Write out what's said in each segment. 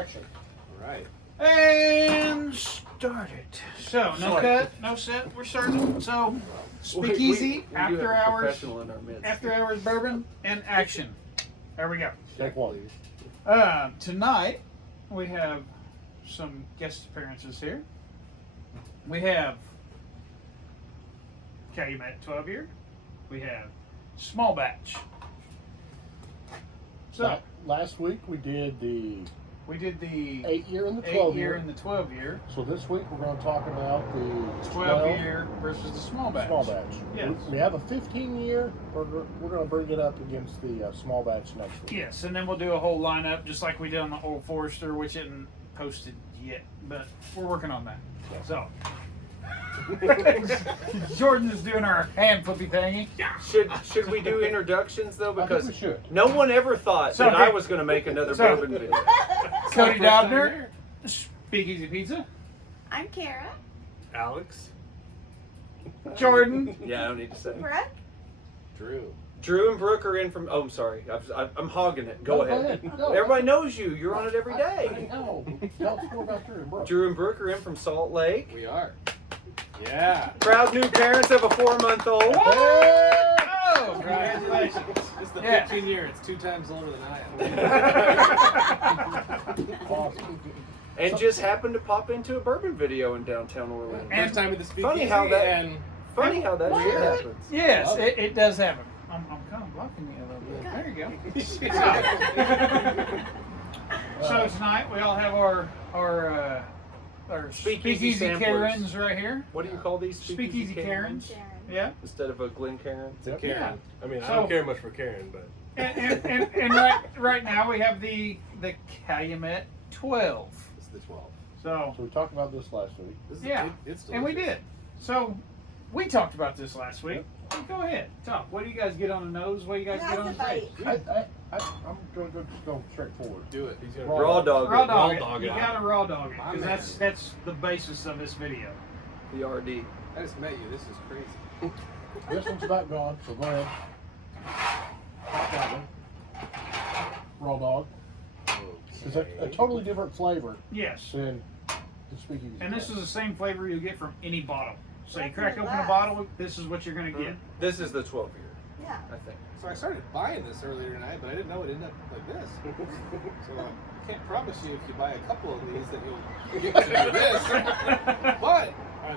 Action. All right. And started. So, no cut, no set, we're starting. So, speakeasy, after hours bourbon, and action. There we go. Take one. Tonight, we have some guest appearances here. We have Calumet 12 year. We have small batch. So, last week we did the 8 year and the 12 year. And the 12 year. So this week we're going to talk about the 12 year versus the small batch. Small batch. Yes. We have a 15 year. We're going to bring it up against the small batch next week. Yes, and then we'll do a whole lineup just like we did on the Old Forester, which isn't posted yet, but we're working on that. Yeah. So. Jordan is doing our hand flippy thingy. Should we do introductions though? Because we should. no one ever thought that I was going to make another bourbon video. Cody Dobner, Speakeasy Pizza. I'm Kara. Alex. Jordan. Yeah, I don't need to say. Brooke. Drew and Brooke are in from. Oh, I'm sorry. I'm hogging it. Go ahead. No. Everybody knows you. You're on it every day. I know. Tell us more about Drew and Brooke. Drew and Brooke are in from Salt Lake. We are. Yeah. Proud new parents of a 4-month-old. Oh, congratulations. This is the Yeah. 15 year. It's 2 times older than I am. Awesome. And just happened to pop into a bourbon video in downtown Orlando. First time at the speakeasy. Funny how that shit What? happens. Yes, it does happen. I'm kind of blocking you a little bit. There you go. So tonight we all have our Speakeasy Speakeasy Karens right here. What do you call these? Speakeasy Karens. Sharon. Yeah. Instead of a Glen Karen. It's a Karen. I mean, I So- don't care much for Karen, but. And right now we have the Calumet 12. It's the 12. So So we talked about this last week. This is yeah, it's and we delicious. did. So we talked about this last week. Go ahead, talk. What do you guys get on the nose? What do you guys get on the face? I'm going to just go straight forward. Do it. He's gonna Raw dog. Raw dog. Raw it. dog You it. got to raw dog it My because man. that's the basis of this video. The RD. I just met you. This is crazy. This one's about gone, so go ahead. Pop that one. Raw dog. It's a totally different flavor Yes, than the speakeasy. and this is the same flavor you get from any bottle. So you That's crack what it open a was. bottle, this is what you're gonna get. This is the 12 year, Yeah. I think. So I started buying this earlier tonight, but I didn't know it ended up like this. So I can't promise you if you buy a couple of these that you'll get to do this. But I'm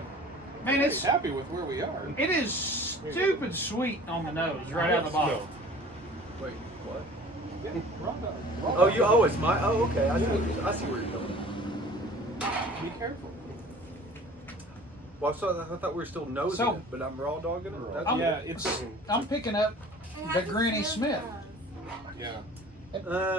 Man, pretty it's happy with where we are. it is stupid sweet on the nose right out of the bottle. Wait, what? Yeah, raw dog. Oh, you. Oh, it's my. Oh, okay. I see where you're going. Be careful. Well, so I thought we were still nosing So- it, but I'm raw dogging it. That's I'm- Yeah, it's I'm picking up It has the a Granny smooth Smith. nose. yeah.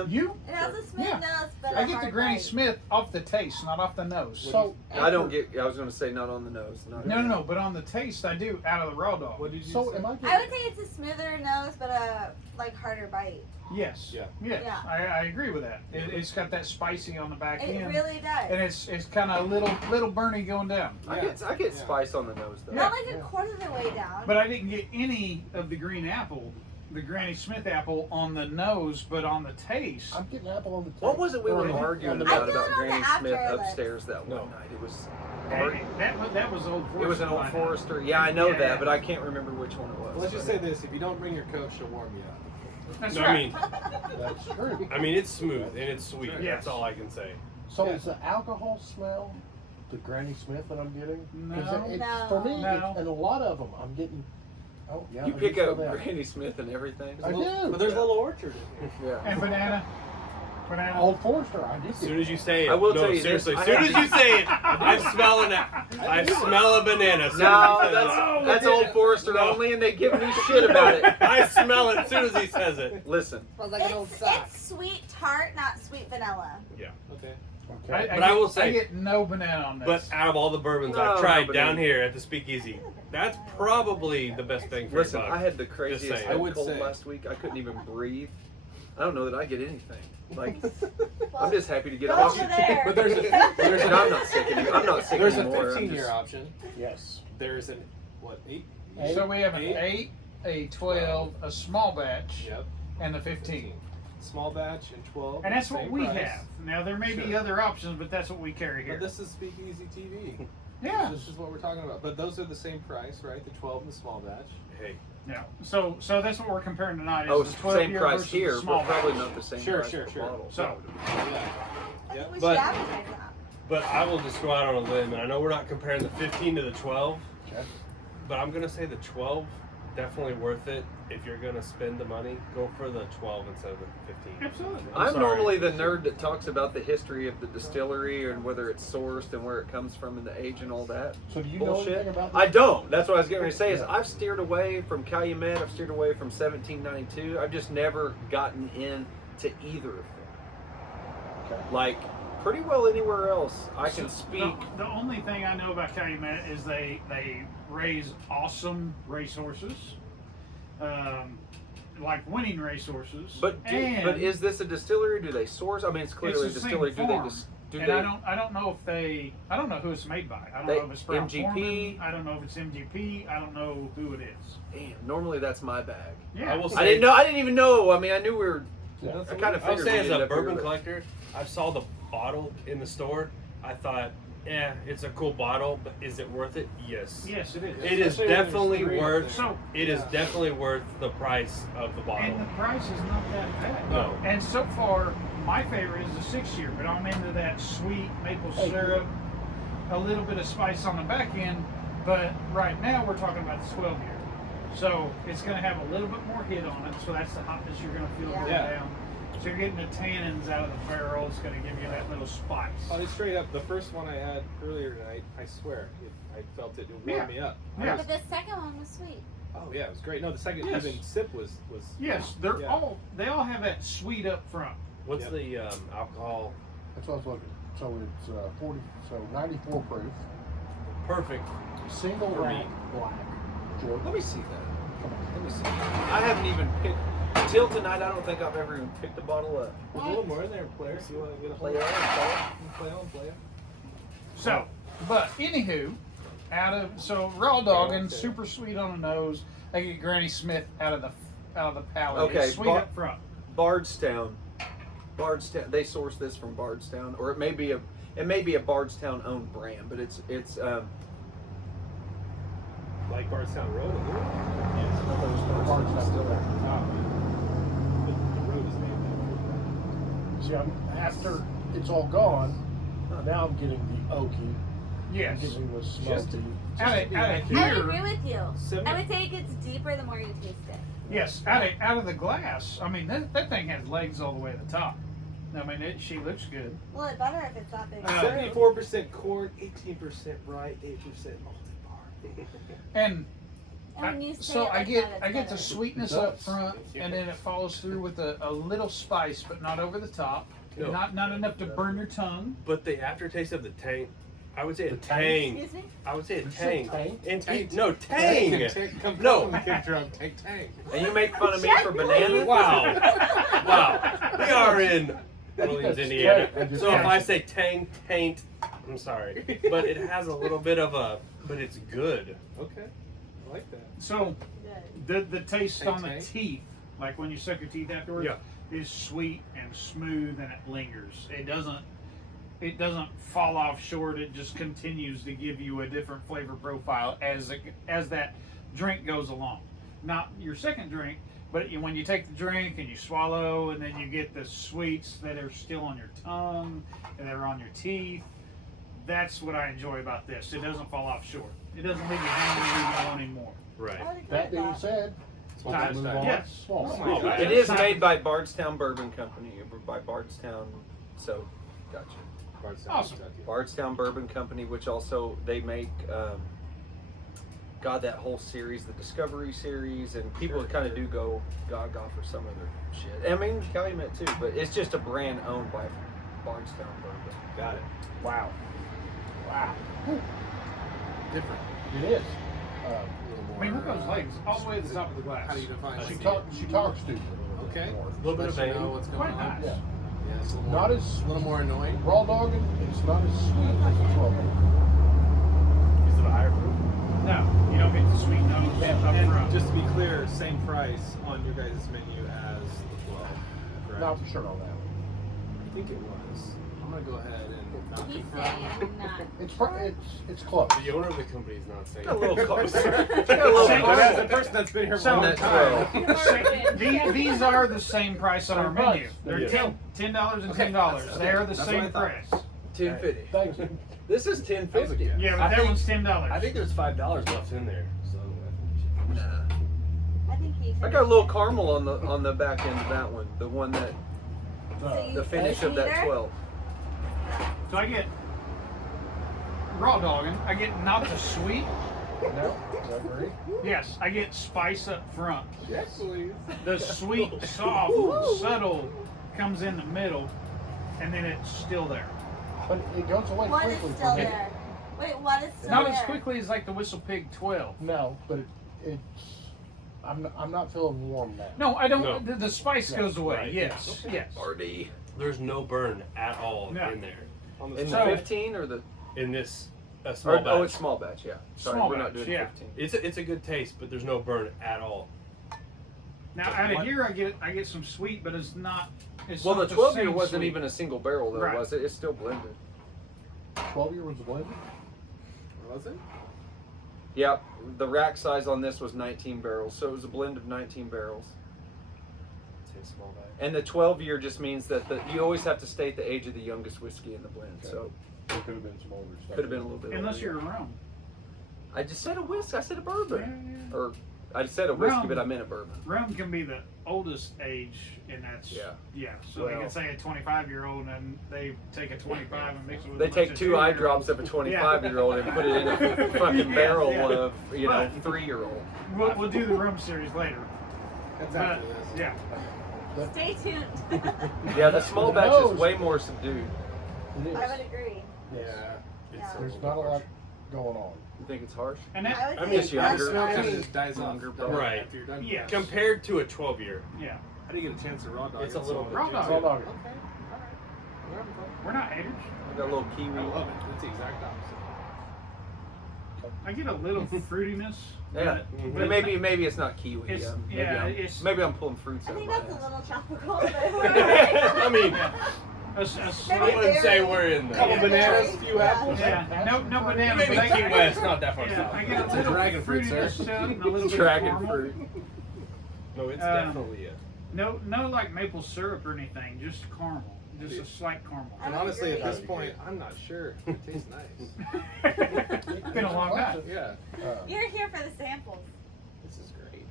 You? It has a smooth Yeah. nose, but I a get the hard Granny bite. Smith off the taste, not off the nose. So I don't get. I was going to say not on the nose. Not No, but on the taste I do out of the raw dog. What did you So say? am I I would getting, say it's a smoother nose, but a harder bite. Yes. Yeah. Yes. Yeah. I agree with that. It's got that spicy on the back It end. really does. And it's kind of a little burny going down. I get Yeah. spice on the nose though. Not like a quarter of the way down. But I didn't get any of the green apple, the Granny Smith apple on the nose, but on the taste. I'm getting apple on the taste. What was it we were Or arguing on the- I about feel it on the Granny Smith after, like- upstairs that one No. night? It was. That was Old Forester. It was an Old line. Forester. Yeah, I know Yeah. that, but I can't remember which one it was. Let's just say this: if you don't bring your coat, she'll warm you up. That's No, right. That's true. I mean, it's smooth and it's sweet. Yes. That's all I can say. So Yeah. is the alcohol smell the Granny Smith that I'm getting? 'Cause No. it's, for me, No. and a lot of them, I'm getting. Oh yeah. You I pick do up smell that. Granny Smith and everything. I do. But there's a little orchard in here. Yeah. And banana. Banana. Old Forester, I do. As soon as you say it, I will no, tell you this, seriously. I As soon have- as you say it, I'm smelling it. I smell a banana. As soon No, as he says it. that's Old Forester No. only, and they give me shit about it. I smell it as soon as he says it. Listen, Smells like an old sock. It's sweet tart, not sweet vanilla. Okay. Okay. But I will say- I get no banana on this. But out of all the bourbons No, I've tried no down banana. here at the Speakeasy, that's probably the best thing for listen. your I buck. had the craziest saying. I head would cold say. last week. I couldn't even breathe. I don't know that I get anything. Like, I'm just happy to get Go off. over there. But there's a No, I'm not sick anymore. I'm not sick there's a anymore. I'm 15-year just- option. Yes. There's an what 8? So we have an 8, a 12, a small batch, Yep. and the 15. small batch and 12. And that's what same we price. have. Now there may be Sure. other options, but that's what we carry here. But this is Speakeasy TV. Yeah. This is what we're talking about. But those are the same price, right? The 12 and the small batch. Hey, Yeah. So that's what we're comparing tonight. Is Oh, the 12 same year price versus here, the small but probably batch. not the same Sure, price sure, per sure. bottle. So Yeah. I Yep. think we But- should advertise that. but I will just go out on a limb, and I know we're not comparing the 15 to the 12, Okay. but I'm gonna say the 12 definitely worth it. If you're gonna spend the money, go for the 12 instead of the 15. Absolutely. I'm sorry. normally the nerd that talks about the history of the distillery and whether it's sourced and where it comes from and the age and all that. So do you know Bullshit. anything about I this? don't. That's what I was getting ready to say. Is Yeah. I've steered away from Calumet. I've steered away from 1792. I've just never gotten into either of them. Okay. Like pretty well anywhere else, I can speak. The only thing I know about Calumet is they raise awesome racehorses, like winning racehorses. But and but is this a distillery? Do they source? I mean, it's clearly it's a the distillery. same Do they farm. just do and they? I don't know if I don't know who it's made by. I don't They- know if it's Brown MGP? Foreman. I don't know if it's MGP. I don't know who it is. Damn, normally that's my bag. Yeah. I will I didn't know. I didn't even know. I mean, I knew we were. Yeah. I kind of I would figured. say we'd as end a up here bourbon with it. collector, I saw the bottle in the store. I thought, it's a cool bottle, but is it worth it? Yes. Yes, it is. It is Especially when there's definitely three up worth. there. So It is Yeah. definitely worth the price of the and bottle. the price is not that bad. No. And so far, my favorite is the 6 year, but I'm into that sweet maple syrup, a little bit of spice on the back end. But right now, we're talking about the 12 year. So it's going to have a little bit more hit on it. So that's the hotness you're going to feel go Yeah. down. So you're getting the tannins out of the barrel. It's going to give you that little spice. I'll be straight up. The first one I had earlier tonight, I swear, I felt it warm Yeah. me up. Yeah. But the second one was sweet. Oh yeah, it was great. No, the second Yes. even sip was. Yes, yeah. they all have that sweet up front. What's Yep. the alcohol? That's what I was looking. So it's 40. So 94 proof. Perfect. Single For me. rack black. Jordan. Let me see that. Come on. Let me see. I haven't even picked. Till tonight, I don't think I've ever even picked a bottle up. There's a little more in there, players. You want to get a Play hold on, of play it? Play on, play on. So, but anywho, raw dogging, okay. super sweet on the nose. They get Granny Smith out of the palate. Okay, It's sweet up front. Bardstown. They source this from Bardstown, or it may be a Bardstown owned brand, but it's Like Bardstown Road. Bardstown still there. The road is named See, after it's all gone, now I'm getting the oaky. I'm Yes. getting the Just- smoky. Out of I would here, agree with you. Seven- I would say it gets deeper the more you taste it. yes, out of the glass. I mean, that thing has legs all the way to the top. I mean, she looks good. Well, it better if it's that big. 74% corn, 18% rye, 8% malted barley. And And when you say so it I like get that, it's I get the better. sweetness It up does. front, and then it follows through with a little spice, but not over the top. No. Not enough to burn your tongue. But the aftertaste of the tang, I would say a The tang. Excuse me? I would say a Did you say tang. tang? And Tank. no tang. Come No. on, the kick drum. Tank. And you make fun of me for bananas? Wow. Wow. We are in Orleans, That's Indiana. great. I just- So if I say tang, taint, I'm sorry. But it has a little bit of a, but it's good. Okay. I like that. So Good. the taste Tank, on the tank. teeth, like when you suck your teeth afterwards, Yeah. is sweet and smooth, and it lingers. It doesn't fall off short. It just continues to give you a different flavor profile as that drink goes along. Not your second drink, but when you take the drink and you swallow, and then you get the sweets that are still on your tongue and that are on your teeth. That's what I enjoy about this. It doesn't fall off short. It doesn't leave you hanging, leave you wanting more. Right. I would agree That with being that. said, let's move on. Yes. Small. Small batch. It is made by Bardstown Bourbon Company, or by Bardstown. So, gotcha. Bardstown, Awesome. Kentucky. Bardstown Bourbon Company, which also they make, that whole series, the Discovery series, and people kind of do go gaga for some of their shit. I mean, Calumet too, but it's just a brand owned by Bardstown Bourbon. Got it. Wow. Wow. Different. It is. I mean, look at those legs all the way to the top of the glass. How do you define She it? talks to you. Okay. More. A little bit of Let you bang. know what's going Quite on. nice. Yeah. Yeah, it's a little Not more, as a little more annoying. raw dogging. It's not as sweet as a 12. Is it a higher proof? No, you don't get the sweet nose up And front. just to be clear, same price on your guys' menu as the 12. correct? Not for sure on that. I think it was. I'm gonna go ahead and not He's confirm. saying not. It's close. The owner of the company is not saying Got a little that. close. Same- As a person that's been here for So- a long That's time. These are the same price on our Same menu. price. They're Yeah. $10 and Okay, $10. They are the that's what same I thought. price. $10.50. Thank you. This is $10.50. Yeah, but I that think- one's $10. I think there's $5 left in there. So I think we should. Nah. I think he I got a little caramel on the back end of that one. The one that you- the finish of that Either? 12. So I get raw dogging. I get not the sweet. No, I agree. Yes, I get spice up front. Yes, please. The sweet, soft, subtle comes in the middle, and then it's still there. But it goes away What quickly is still for me. there? Wait, what is still Not there? as quickly as like the Whistle Pig 12. No, but it's. I'm not feeling warm now. No, I don't. No. The spice Yeah, goes away. right. Yes, yes. RD. There's no burn at all No. in there. On the In the So- 15 or the In this small batch. oh, it's small batch. Yeah. Sorry, Small we're not batch, doing yeah. 15. It's a good taste, but there's no burn at all. Now out of here, I get some sweet, but it's not. It's Well, not the 12 year same wasn't sweet. even a single barrel though, Right. was it? It's still blended. 12 year was blended. Was it? Yeah, the rack size on this was 19 barrels, so it was a blend of 19 barrels. It's a small batch. And the 12 year just means that you always have to state the age of the youngest whiskey in the blend. Okay. So It could have been some older stuff. could have been a little bit. Unless older. you're around. I just said a whiskey. I said a bourbon. Yeah. Or I said a whiskey, Rum. but I meant a bourbon. Rum can be the oldest age, and that's Yeah. So they Well- can say a 25-year-old, and they take a 25 and mix it with. They a bunch take of 2 eye 2-year-olds. drops of a 25-year-old and put it in a fucking Yeah, barrel yeah. of, you know, But- 3-year-old. We'll do the rum series later. That's But after this. yeah, Stay tuned. Yeah, the small batch is Nose. way more subdued. It is. I would agree. Yeah. It's Yeah. There's not a lot going on. You think it's harsh? and I that would I say mean, it's younger. less Smell harsh. kind of just dies off. Longer, Right. After you're done. Yeah. Compared to a 12 year. yeah, I didn't get a chance to raw dog. It's a it, little so- bit Raw dog. Raw dog. Okay. All right. we're not haters. I got a little kiwi. I love it. It's the exact opposite. I get a little fruitiness. Yeah, but- but maybe it's not kiwi. It's- Maybe yeah, I'm, it's- maybe I'm pulling fruits I out of think my that's a ass. little tropical. But I mean, Yeah. A Maybe I wouldn't say berry. we're in the. Couple bananas, few Yeah. apples. Yeah, no bananas. Maybe but I Key get- West, not that far Yeah, south. I get a It's a little dragon fruit, sir. fruitiness to it and a little bit Dragon of caramel. fruit. No, it's Um, definitely it. No like maple syrup or anything. Just caramel. Just a slight caramel. And honestly, at this point, I'm not sure. It tastes nice. It's been a long time. Yeah. You're here for the samples. This is great.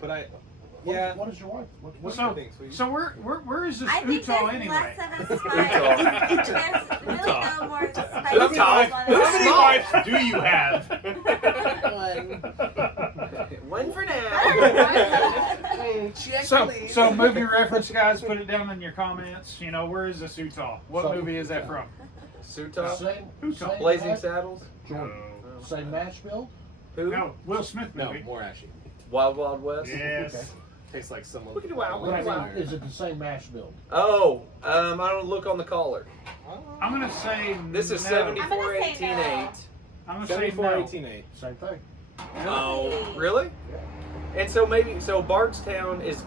What- Yeah. What is your wife? What So, you think, sweetie? so where is this I think Utah there's anyway? less of a spice. There's really Utah. no more spice. How many wives, how many wives do you have? One for now. So movie reference, guys, put it down in your comments. You know, where is this Utah? What So- movie is that from? Suta. Same Blazing match- Saddles. Jordan. Same match build. Who? No, Will Smith No, movie. more ashy. Wild Wild West. Yes. Tastes like someone. Look at the wow, But I Wow. mean, is it the same mash build? Oh, I don't look on the collar. I'm gonna say This is no. 74 I'm gonna say 18 no. 8. I'm gonna say 74, no. 18, Same thing. Oh, really? And so Bardstown is,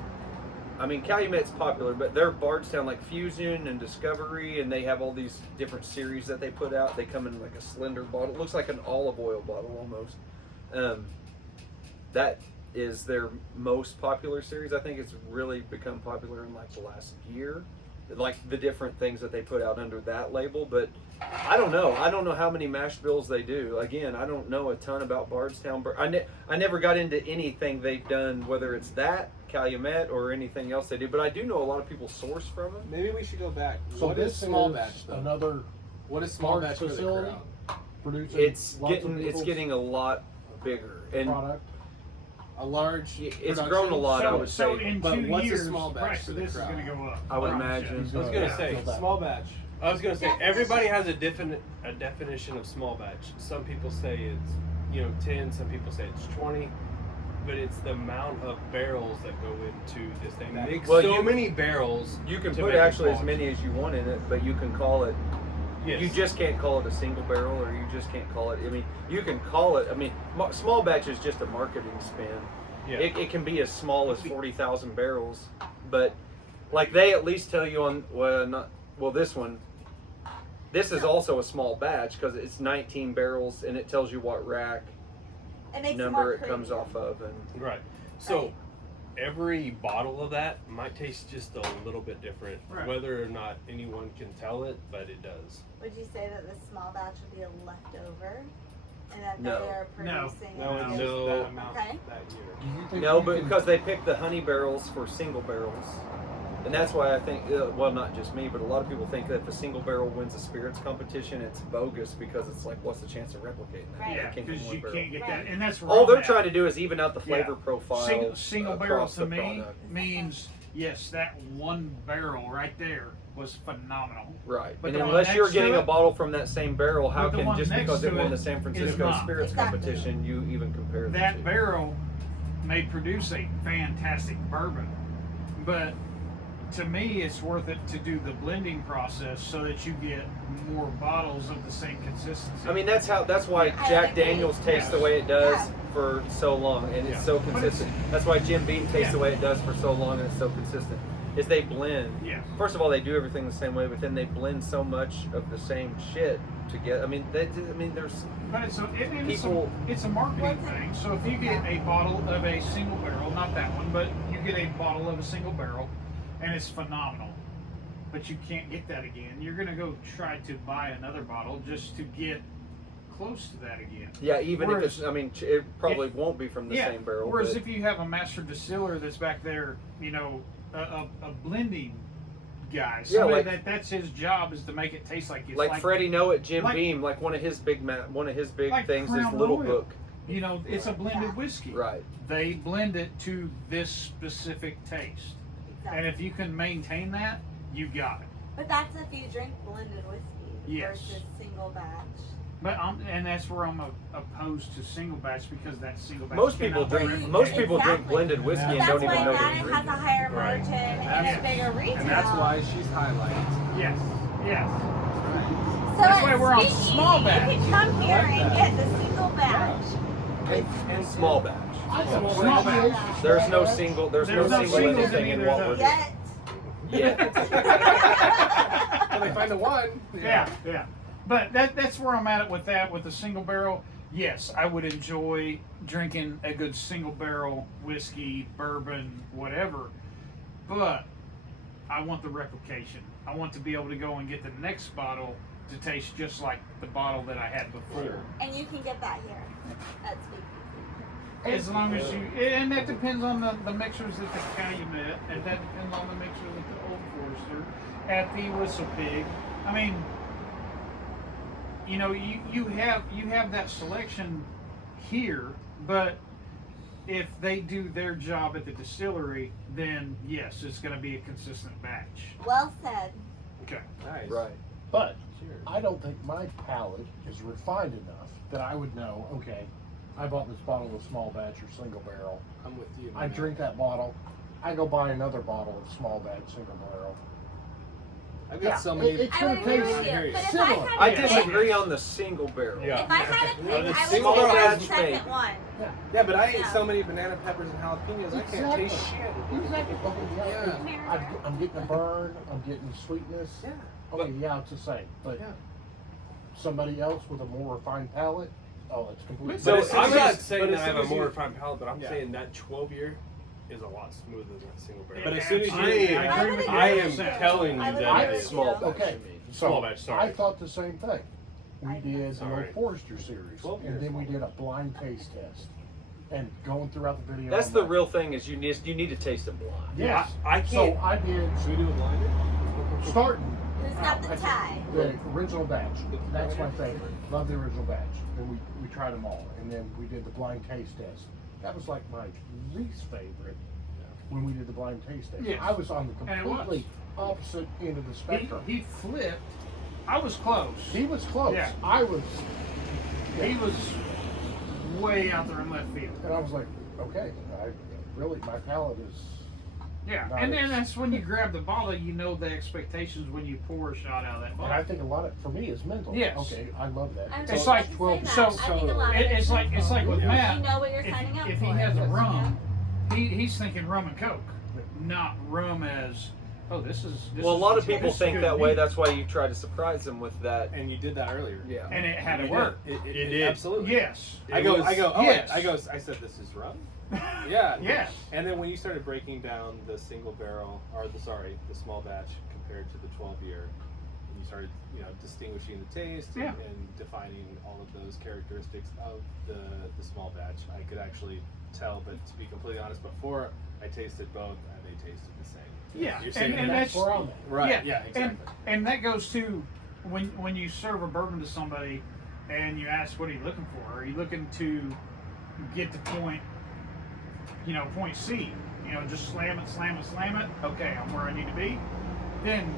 I mean, Calumet's popular, but they're Bardstown like Fusion and Discovery, and they have all these different series that they put out. They come in like a slender bottle. It looks like an olive oil bottle almost. That is their most popular series. I think it's really become popular in like the last year. Like the different things that they put out under that label, but I don't know. I don't know how many mash bills they do. Again, I don't know a ton about Bardstown. I never got into anything they've done, whether it's that, Calumet, or anything else they do. But I do know a lot of people source from them. Maybe we should go back. So What this is small is batch though? another What is small large batch for the facility? crowd? producing. It's lots of getting people's a lot bigger, and product. A large. it's production? grown a lot. I would So say. in But 2 what's a years, small the batch price for of the this is crowd? gonna go up. I would promise imagine. you. He's I was gonna gonna say, fill that. Small batch. I was gonna say everybody has a definition of small batch. Some people say it's 10. Some people say it's 20. But it's the amount of barrels that go into this. They make Well, so you- many barrels. You can to put make a actually as small- many as you want in it, but you can call it. Yes. You just can't call it a single barrel, or you just can't call it. I mean, you can call it. I mean, small batch is just a marketing spin. Yeah. It can be as small as 40,000 barrels, but Like they at least tell you on this one. This is also a small batch because it's 19 barrels and it tells you what rack It makes number it it comes off of and Right. So every bottle of that might taste just a little bit different, Right. whether or not anyone can tell it, but it does. Would you say that the small batch would be a leftover? And that No. they are producing No one it? knows that amount Okay. that year. Do you think no, you but can- because they pick the honey barrels for single barrels, and that's why I think well, not just me, but a lot of people think that if a single barrel wins a spirits competition, it's bogus because it's like, what's the chance of replicating that? Right. Yeah, It came from because one you barrel. can't get that, Right. and that's where All I'm they're at. trying to do is even out the flavor Yeah. profile. Single barrel across to the me product. means yes, that one barrel right there was phenomenal. Right. But And the one unless you're next to getting a it- bottle from that same barrel, how But the can one just next because it to won it the San is Francisco not. Spirits Exactly. competition, you even compare the That two? barrel may produce a fantastic bourbon, but to me, it's worth it to do the blending process so that you get more bottles of the same consistency. I mean, that's why I Jack agree. Daniels tastes the Yes. way it does Yeah. for so long, and it's Yeah. so But it's- consistent. That's why Jim Beam tastes Yeah. the way it does for so long, and it's so consistent. Is they blend. Yes. First of all, they do everything the same way, but then they blend so much of the same shit together. I mean, there's But People- it's a marketing Well, thing. So if you get a bottle of a single barrel, not that one, but you get a bottle of a single barrel, and it's phenomenal, but you can't get that again, you're gonna go try to buy another bottle just to get close to that again. yeah. Even Whereas- if it's, I mean, it probably won't be from the Yeah. same barrel. Whereas but if you have a master distiller that's back there, a blending guy, somebody like- that's his job is to make it taste like it's like Freddie Know at Jim like- Beam, like one of his big Like things is Crown Little Royal. Book. It's a blended Yeah. whiskey. Right. They blend it to this specific taste. Exactly. And if you can maintain that, you got it. But that's if you drink blended whiskey Yes. versus single batch. But and that's where I'm opposed to single batch because that single batch. Most people cannot drink. be Most people drink Exactly. blended whiskey But and that's don't even why know that they're it has drinking. a higher Right. margin and Yes. it's bigger retail. And that's why she's highlighted. Yes. Yes. So That's at why we're on Speakeasy, small batch. You can come here I like and that. get the single batch. And small batch. I Small got batch. appreciation for There's no that. single. There's no There's no single singles anything in in either what of we're those. doing. Yet. Yeah. When they find the one. Yeah. But that's where I'm at with that. With the single barrel, yes, I would enjoy drinking a good single barrel whiskey, bourbon, whatever. But I want the replication. I want to be able to go and get the next bottle to taste just like the bottle that I had before. Sure. And you can get that here at Speakeasy. As long as you, and that depends on the mixers at the Calumet, and that depends on the mixers at the Old Forester, at the Whistle Pig. I mean, you have that selection here, but if they do their job at the distillery, then yes, it's going to be a consistent batch. Well said. Okay. Nice. Right. But Cheers. I don't think my palate is refined enough that I would know, okay, I bought this bottle of small batch or single barrel. I'm with you. I man. drink that bottle. I go buy another bottle of small batch single barrel. I've got Yeah, so many. it's I gonna would agree taste with you. But if similar. I I had to pick, disagree on the single barrel. Yeah. if I had to pick, the I would single take barrel the has second fake. one. Yeah, but I ate Yeah. so many banana peppers and jalapenos, I can't Exactly. taste shit. Exactly. Yeah. I'm getting a burn. I'm getting sweetness. Yeah. Okay, yeah, it's the same. But Yeah. somebody else with a more refined palate, oh, it's completely. So But as I'm soon not as- saying but that as I have soon a as more you- refined palate, but I'm Yeah. saying that 12 year is a lot smoother than that single barrel. But as soon as you- Absolutely. I agree with you. I am 100%. telling you I would that agree it's with small you. batch. Okay, so Small batch, sorry. I thought the same thing. We I- did the Alright. old Forester series, 12 and years. then we did a blind taste test. And going throughout the video, That's I'm the like, real thing is you need to taste it blind. Yes, I So can't. I did Should we do a blinder? starting Who's got the tie? the original batch. That's my favorite. Love the original batch. And we tried them all, and then we did the blind taste test. That was like my least favorite when we did the blind taste test. Yes. I was on the And it was. completely opposite end of the spectrum. He flipped. I was close. He was close. Yeah. I was. He was way out there in left field. And I was like, okay, my palate is. Yeah, Not and then as- that's when you grab the bottle, you know the expectations when you pour a shot out of that And I bottle. think a lot of, for me, is mental. Yes. Okay, I love that. I'm It's just like about to 12 say so- that. I think a lot of It's like with Yeah. Matt. You know what you're signing up If for. he has a Yeah. rum, he's thinking rum and coke, not rum as oh, this is. Well, a lot of people this is think good that way. meat. That's why you try to surprise them with that. And you did that earlier. Yeah. And it had to You work. did. It did. Absolutely. Yes. I go, oh, yes. I said, this is rum? Yeah. Yes. And then when you started breaking down the single barrel, or the small batch compared to the 12-year, and you started, distinguishing the taste Yeah. and defining all of those characteristics of the small batch, I could actually tell. But to be completely honest, before I tasted both, they tasted the same. Yeah, You're saying and that's where I'm at. right. Yeah, exactly. And that goes to when you serve a bourbon to somebody, and you ask, "What are you looking for? Are you looking to get to point C? Just slam it. Okay, I'm where I need to be." Then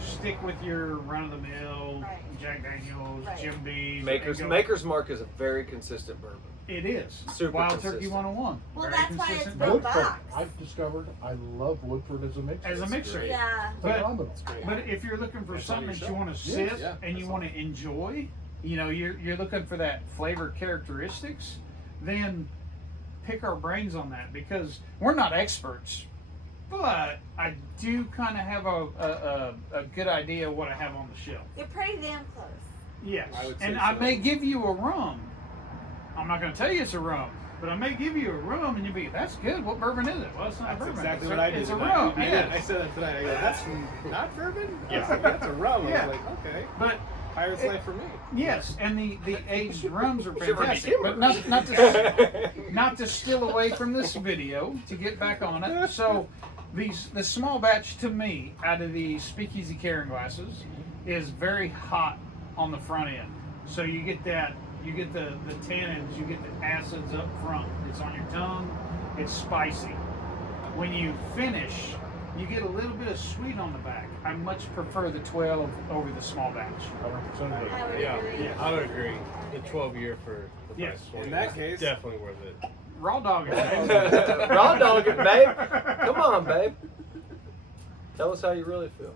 stick with your run-of-the-mill Right. Jack Daniels, Right. Jim Beam. Maker's Mark is a very consistent bourbon. It is. Super Wild consistent. Turkey 101. Well, Very that's why it's consistent been bourbon. Woodford, box. I've discovered I love Woodford as a mixer. As a mixer. great. Yeah. Phenomenal. It's great. But if you're looking for It's on something your that you shelf. want to sit Yes, yeah, and you that's want to enjoy, you're looking for that flavor characteristics, then pick our brains on that, because we're not experts, but I do kind of have a good idea of what I have on the shelf. You're pretty damn close. Yes, I would say and I so. may give you a rum. I'm not going to tell you it's a rum, but I may give you a rum, and you'll be, "That's good. What bourbon is it?" Well, it's not That's bourbon. exactly it's what a, I did. It's a tonight. rum. I did. Yes. I said that tonight. I go, "That's not bourbon? Yeah. I was like, that's a rum." I Yeah. was like, "Okay, But Pirate's Life for me." yes, and the aged rums are Shiver me fantastic, timber. but not to steal away from this video, to get back on it. So the small batch, to me, out of the Speakeasy carrying glasses, is very hot on the front end. So you get the tannins, you get the acids up front. It's on your tongue. It's spicy. When you finish, you get a little bit of sweet on the back. I much prefer the 12 over the small batch. 100% agree. I would Yeah, agree. I would agree. The 12-year for the Yes. price In that case- definitely worth it. Raw dog it, man. Raw dog it, babe. Come on, babe. Tell us how you really feel.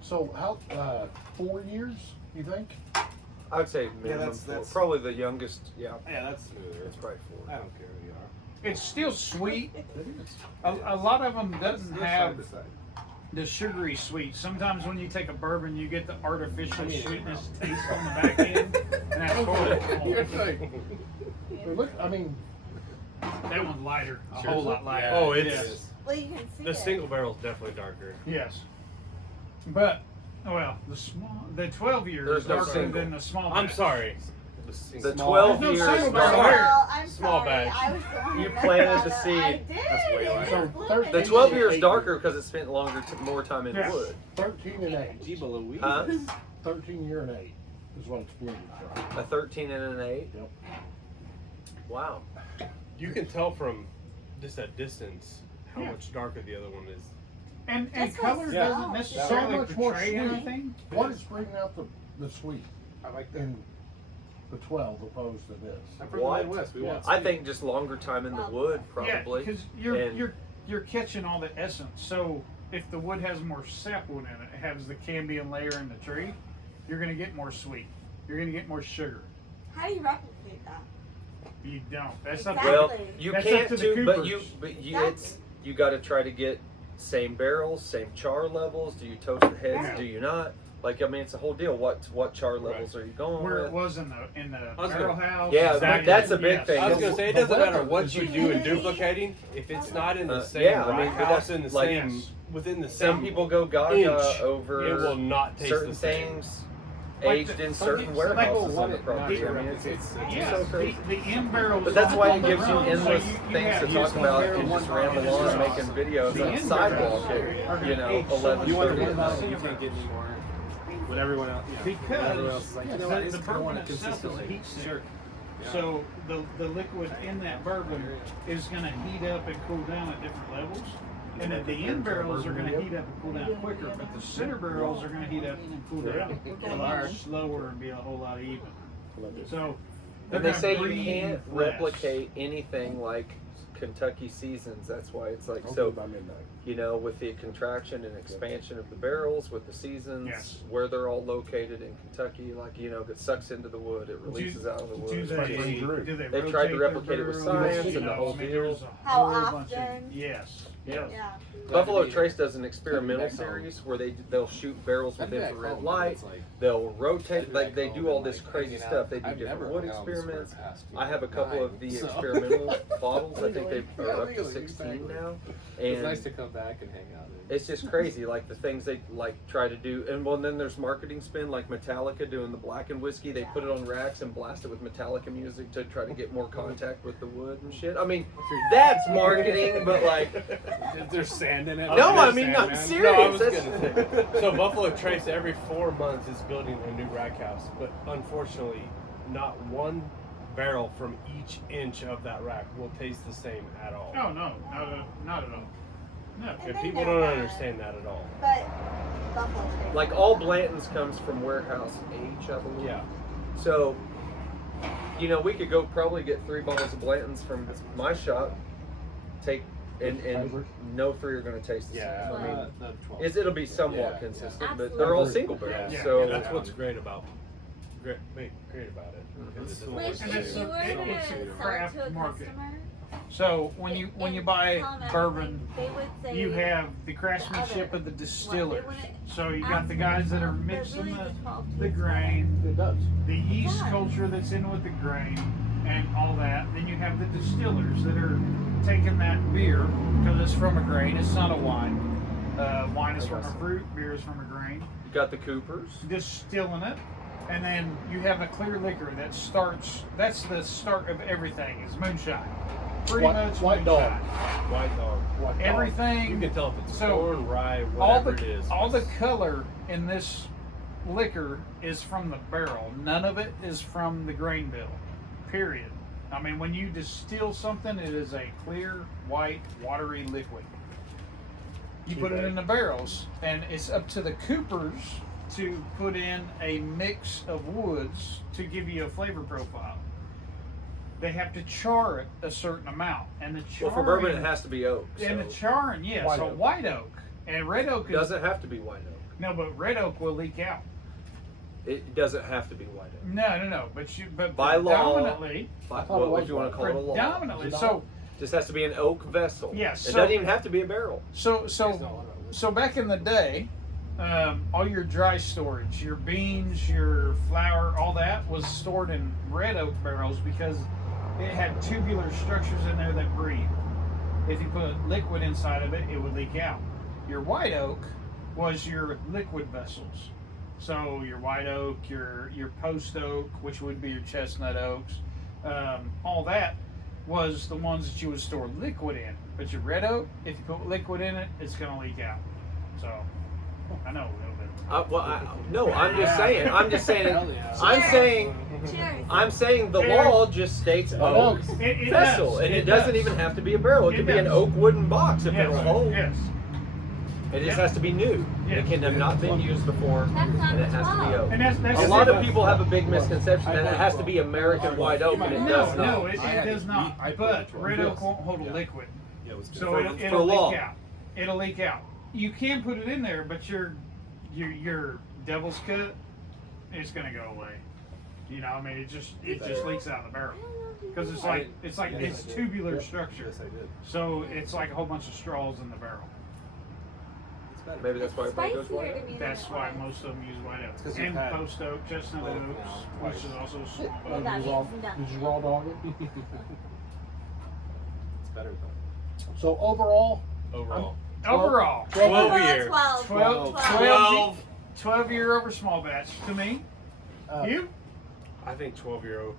So how 4 years? You think? I would say minimum that's- four. that's- Probably the youngest. Yeah, Yeah, that's smoother. it's probably I 4. don't care who you are. It's still sweet. It is. A lot of them doesn't Let's have side to side. the sugary sweet. Sometimes when you take a bourbon, you get the artificial Yeah. sweetness taste on the back end, and that's horrible. You're right. But look, I mean, That one's lighter, a Sure. whole lot lighter. Oh, it's- Yes. Well, you can see The it. single barrel's definitely darker. Yes. But the 12 year There's is no darker single. than the small. I'm batch. sorry. The Small- 12 There's no years. single dark. barrel. Well, I'm Small sorry. batch. I was the one You who planted messed the that up. seed. I did. That's way It lighter. is So blooming. 13 The 12 years darker because it spent more time in Yeah. wood. 13 and 8. Jeeba Louise. Huh? 13 year and 8 is what it's blended from. A 13 and an 8. Yep. Wow. You can tell from just that distance how Yeah. much darker the other one is. And That's color what's doesn't wrong. necessarily So much more portray sweet. anything. What is bringing out the sweet I like that. in the 12 opposed to this? I'm from What? the Midwest. We Yeah. want I sweet. think just longer time in the wood, Yeah, probably. because And- you're catching all the essence. So if the wood has more sapwood in it, it has the cambium layer in the tree, you're going to get more sweet. You're going to get more sugar. How do you replicate that? You don't. That's Exactly. not. Well, you That's up can't to the do, but Coopers. it's you got to try to get same barrels, same char levels. Do you toast the heads? Yeah. Do you not? Like, I mean, it's a whole deal. What char levels are you going Where it with? was in the was barrel gonna- house. Yeah, Exactly. that's a big thing. I was gonna say, it doesn't matter what Is you it do in really- duplicating if it's not in the same yeah, I mean, rack but house that's in the like- same Yes. within the Some same people go gaga inch, over it will not taste certain the same. things Like aged the- in some certain people- some people warehouses on want the it property. not I to mean, it's replicate Yeah, so crazy. the end barrels. But that's on- why on it the gives you rum, so endless you things have- to you talk just about compare and one just barrel ramble to the on and other. making videos The on end sidewalk barrels at, are you gonna know, age so 11, You want the 30 one at bottle, night. you can't get any more. What everyone else, Because everyone else is like, you know what, I the just kinda bourbon want it itself is a consistently. heat sink. Sure. Yeah. So the liquid in that bourbon is going to heat up and cool down at different levels. And then the end barrels are going to heat up and cool down quicker, but the center barrels are going to heat up and cool down a lot slower and be a whole lot even. So they're And they gonna say you breathe can't less. replicate anything like Kentucky seasons. That's why it's like Hopefully so. by midnight. You know, with the contraction and expansion of the barrels, with the seasons, Yes. where they're all located in Kentucky, like, you know, it sucks into the wood, it releases out of the wood. Do they, Drew. do they They've tried to rotate replicate their it with barrels? science You and the know, whole I mean, deal. there's a How whole bunch of- often? yes. Yeah. Yeah. Buffalo Trace does an experimental series where they'll shoot barrels with infrared light. They'll rotate, like they do all this crazy stuff. They do different wood experiments. I have a couple of the experimental bottles. I think they're up to 16 now. It's And nice to come back and hang out. it's just crazy, like the things they like try to do. And well, then there's marketing spin, like Metallica doing the blackened whiskey. They put it on racks and blast it with Metallica music to try to get more contact with the wood and shit. I mean, that's marketing, but like, Is there sand in it? no, I mean, I'm serious. No, I was That's- gonna say. So Buffalo Trace every 4 months is building a new rack house, but unfortunately, not one barrel from each inch of that rack will taste the same at all. Oh no, not at all. No. And And they people know don't that. understand that at all. But Buffalo Trace. like all Blanton's comes from warehouse age, I believe. Yeah. So, you know, we could go probably get 3 bottles of Blanton's from my shop, take and no 3 are going to taste the Yeah. same. I mean, the 12. it'll be somewhat Yeah. consistent, but Absolutely. they're all single barrels. Yeah. So And that's what's great about great about it. Because it doesn't Which, waste And if it's you a- were it- to it's a sell it craft to a market. customer, So when you buy Calumet, bourbon, they would say you have the craftsmanship of the distillers. So you got the guys that are mixing the grain, It does. the yeast Yeah. culture that's in with the grain, and all that. Then you have the distillers that are taking that beer because it's from a grain. It's not a wine. Wine is from a fruit. Beer is from a grain. you got the Coopers. Distilling it, and then you have a clear liquor that starts. That's the start of everything. Is moonshine. Pretty much White dog. moonshine. White dog. What dog? Everything. You can tell if it's So, corn, rye, all whatever the it is. all the color in this liquor is from the barrel. None of it is from the grain bill. Period. I mean, when you distill something, it is a clear, white, watery liquid. You put it in the barrels, and it's up to the coopers to put in a mix of woods to give you a flavor profile. They have to char it a certain amount, and the Well, charring, for bourbon, it has to be oak. and the So charring, yeah, White so oak. white oak and red oak it is doesn't have to be white oak. no, but red oak will leak out. It doesn't have to be white oak. No, but By law, predominantly, But thought it what was would you want to call it a law? predominantly. Is it So Just has to be an oak vessel. Yes, It so- doesn't even have to be a barrel. so back in the day, all your dry storage, your beans, your flour, all that was stored in red oak barrels because it had tubular structures in there that breathe. If you put liquid inside of it, it would leak out. Your white oak was your liquid vessels. So your white oak, your post oak, which would be your chestnut oaks, all that was the ones that you would store liquid in. But your red oak, if you put liquid in it, it's going to leak out. So I know a little bit. No, I'm just saying. I'm just saying. Hell yeah. I'm Cheers. saying. Cheers. I'm saying the Cheers. law just states oak It vessel, does. and it doesn't does. even have to be a barrel. It It could be an does. oak wooden box if Yes, it'll hold. yes. It just Yeah. has to be new. Yeah. It can have not been used before, That's not and it has to be 12. oak. And that's A lot of people have a big misconception that it has to be American white oak, and it no, does not. no, it does not. But red oak won't hold a liquid, Yeah, it was good. so For- it'll, for it'll law. leak out. It'll leak out. You can put it in there, but your devil's cut, it's gonna go away. You know, I mean, it just leaks out of the barrel because it's like it's tubular structure. Yes, I did. So it's like a whole bunch of straws in the barrel. It's better. Maybe that's why everybody goes white Spicier oak. to me That's than why it was. most of them use white oak 'cause you've and had post oak, chestnut both oaks, now, which is twice. also small. Well, that Did you means nothing. did you raw dog it? It's better though. So overall, Overall. Overall, 12 year. 12. 12-year over small batch to me. You? I think 12-year-old.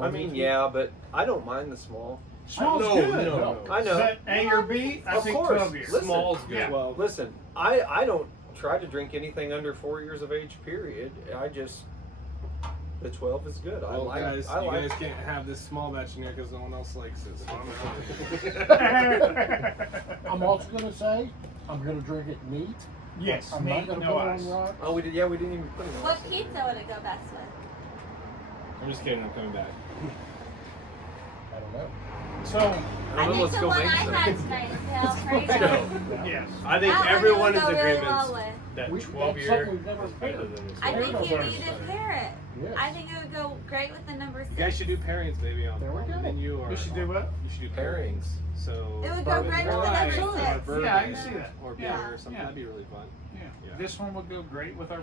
I mean, yeah, but I don't mind the small. Small's No, good. no. I know. Is that A or B? I Of think course. 12 years. Listen, Small's good. Yeah. Well, Listen, I don't try to drink anything under 4 years of age. Period. The 12 is good. I well, like. guys, I you like. guys can't have this small batch in here because no one else likes it. So I'm also gonna say I'm gonna drink it neat. Yes, I'm me, not gonna no put it ice. on rock. Oh, we did. Yeah, we didn't even put it on. What pizza would it go best with? I'm just kidding. I'm coming back. I don't know. So, I Well, think let's the go one I make some. had tonight is pale Let's crazy. go. yes. I think That one everyone would is go really agreement. well with. that That's 12-year something we've never is better paired. than this. I There think we you go. need to pair it. Yes. I think it would go great with the number 6. You guys should do pairings, maybe on There we the go. menu, or We should do what? you should do Pairings. So It would go Bourbon great with the rye, number or 6. bourbon, Yeah, I can see that. or beer Yeah. or something. Yeah. That'd be really fun. Yeah. Yeah. This one will go great with our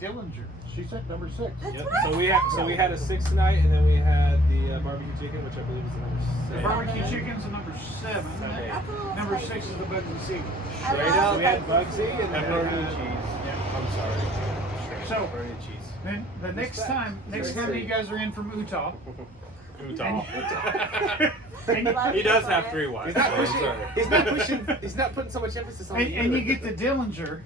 Dillinger. She said number 6. That's Yep. what I So we had a 6 tonight, and then we had the barbecue chicken, which I believe is the number The 6. barbecue chicken's a number 7. That's a little Number spicy. 6 is the Bugsy Seagull. I Straight love up, we had Bugsy. Bugsy and then Pepperoni we and had cheese. Yeah, I'm sorry. So Pepperoni and cheese. then the next Respect. time that you guys are in from Utah, Utah. Love He you does for have it. 3 wives. He's not so I'm pushing. sorry. He's not putting so much emphasis on the and you other. get the Dillinger,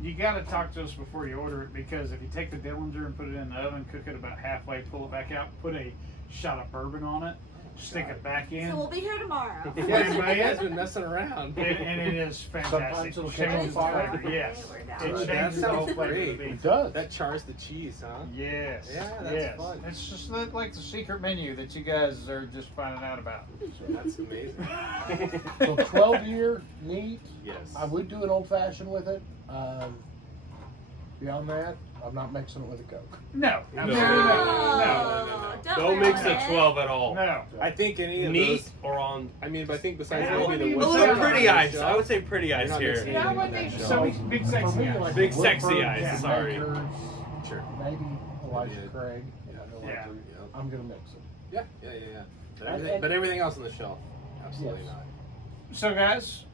you got to talk to us before you order it, because if you take the Dillinger and put it in the oven, cook it about halfway, pull it back out, put a shot of bourbon on it, stick it back in, So we'll be here tomorrow. You guys been messing around. and it is fantastic. Sometimes it'll Changes catch on the fire. flavor. Yes, We're down. it That changes the whole sounds flavor of great. the beef. It does. That chars the cheese, huh? Yes. Yeah, that's yes. fun. It's just like the secret menu that you guys are just finding out about. That's amazing. So 12-year neat. Yes. I would do an old fashioned with it. Beyond that, I'm not mixing it with a Coke. No, No. absolutely not. No. Don't ruin mix it. a 12 at all. No. I think any of Neat those. or on I mean, but I think besides Yeah, maybe the a a wood little Well, side pretty on the ice. shelf, I would say pretty you're ice not here. mixing Yeah, anything what on that needs shelf. some big For sexy me, eyes. like Big the sexy Woodford, eyes, sorry. Makers, Sure. maybe Elijah Yeah. Craig. Yeah. Yeah. I'm gonna mix it. Yeah, yeah, yeah, yeah. But And- everything, and- but everything else on the shelf, absolutely Yes. not. So, guys,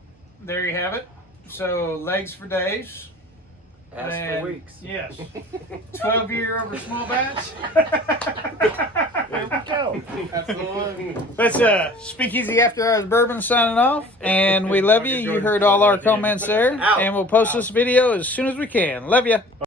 there you have it. So, legs for days. Ass And- for weeks. Yes. 12-year over small batch. There we go. That's the one. That's Speakeasy After Hours Bourbon signing off. And we love you. You heard all our comments there. And we'll post this video as soon as we can. Love you.